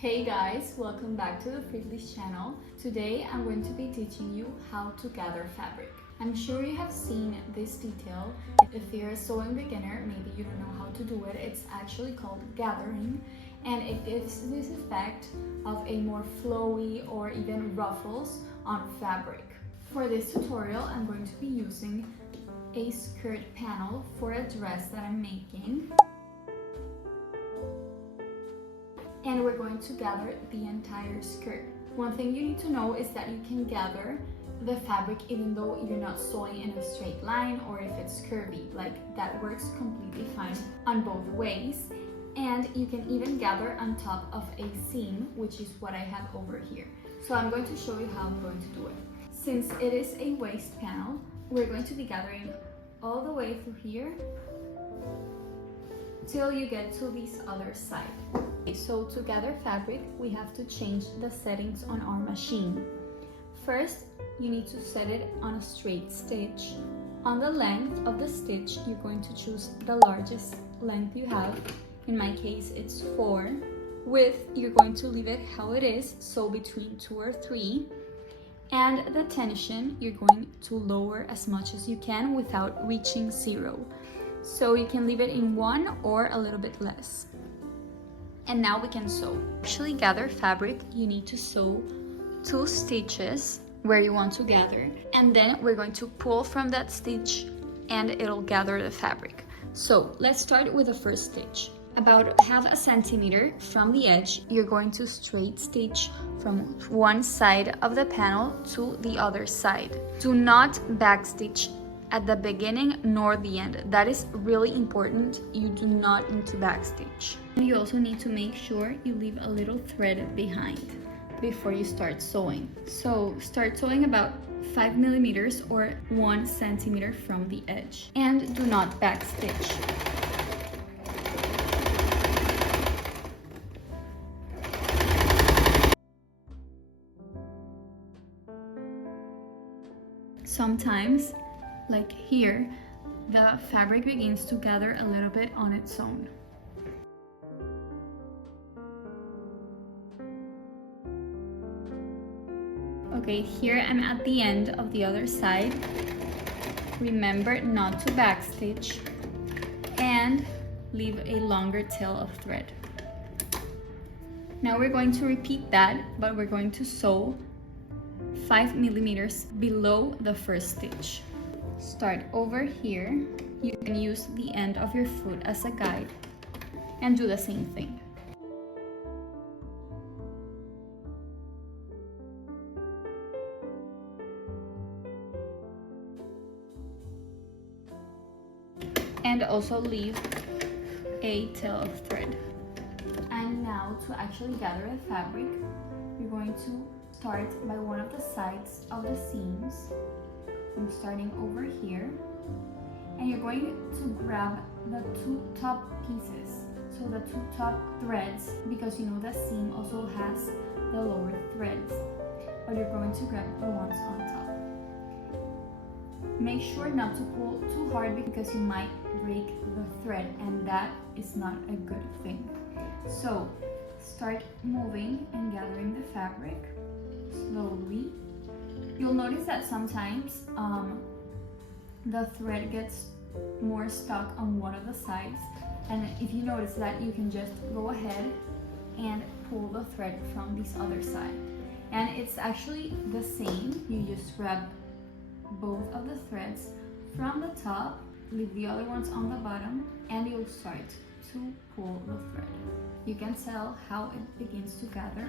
Hey guys, welcome back to the prettiest channel. Today I'm going to be teaching you how to gather fabric. I'm sure you have seen this detail. If you're a sewing beginner, maybe you don't know how to do it. It's actually called gathering, and it gives this effect of a more flowy or even ruffles on fabric. For this tutorial, I'm going to be using a skirt panel for a dress that I'm making. And we're going to gather the entire skirt. One thing you need to know is that you can gather the fabric even though you're not sewing in a straight line or if it's curvy. Like, that works completely fine on both ways. And you can even gather on top of a seam, which is what I have over here. So I'm going to show you how I'm going to do it. Since it is a waist panel, we're going to be gathering all the way through here till you get to this other side. So to gather fabric, we have to change the settings on our machine. First, you need to set it on a straight stitch. On the length of the stitch, you're going to choose the largest length you have. In my case, it's 4. Width, you're going to leave it how it is, so between 2 or 3. And the tension, you're going to lower as much as you can without reaching 0. So you can leave it in 1 or a little bit less. And now we can sew. To actually gather fabric, you need to sew 2 stitches where you want to gather, and then we're going to pull from that stitch and it'll gather the fabric. So let's start with the first stitch. About half a centimeter from the edge, you're going to straight stitch from one side of the panel to the other side. Do not backstitch at the beginning nor the end. That is really important. You do not need to backstitch. And you also need to make sure you leave a little thread behind before you start sewing. So start sewing about 5 millimeters or 1 centimeter from the edge. And do not backstitch. Sometimes, like here, the fabric begins to gather a little bit on its own. Okay, here I'm at the end of the other side. Remember not to backstitch and leave a longer tail of thread. Now we're going to repeat that, but we're going to sew 5 millimeters below the first stitch. Start over here. You can use the end of your foot as a guide and do the same thing. And also leave a tail of thread. And now to actually gather the fabric, you're going to start by one of the sides of the seams. I'm starting over here, and you're going to grab the 2 top pieces, so the 2 top threads, because you know the seam also has the lower threads, but you're going to grab the ones on top. Make sure not to pull too hard because you might break the thread, and that is not a good thing. So start moving and gathering the fabric slowly. You'll notice that sometimes the thread gets more stuck on one of the sides, and if you notice that, you can just go ahead and pull the thread from this other side. And it's actually the same. You just grab both of the threads from the top, leave the other ones on the bottom, and you'll start to pull the thread. You can tell how it begins to gather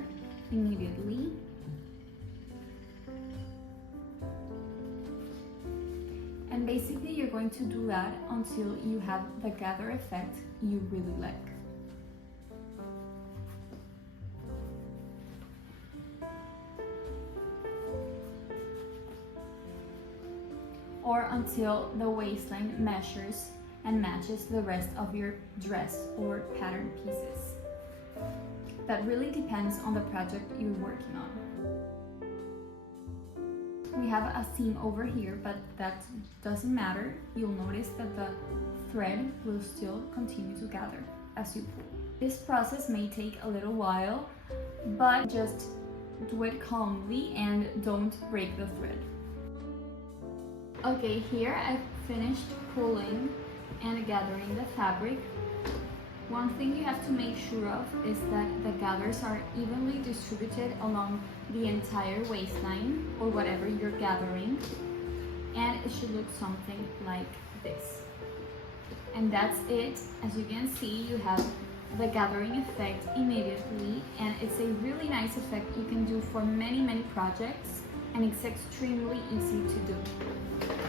immediately. And basically you're going to do that until you have the gather effect you really like. Or until the waistline measures and matches the rest of your dress or pattern pieces. That really depends on the project you're working on. We have a seam over here, but that doesn't matter. You'll notice that the thread will still continue to gather as you pull. This process may take a little while, but just do it calmly and don't break the thread. Okay, here I've finished pulling and gathering the fabric. One thing you have to make sure of is that the gathers are evenly distributed along the entire waistline or whatever you're gathering, and it should look something like this. And that's it. As you can see, you have the gathering effect immediately, and it's a really nice effect you can do for many projects, and it's extremely easy to do.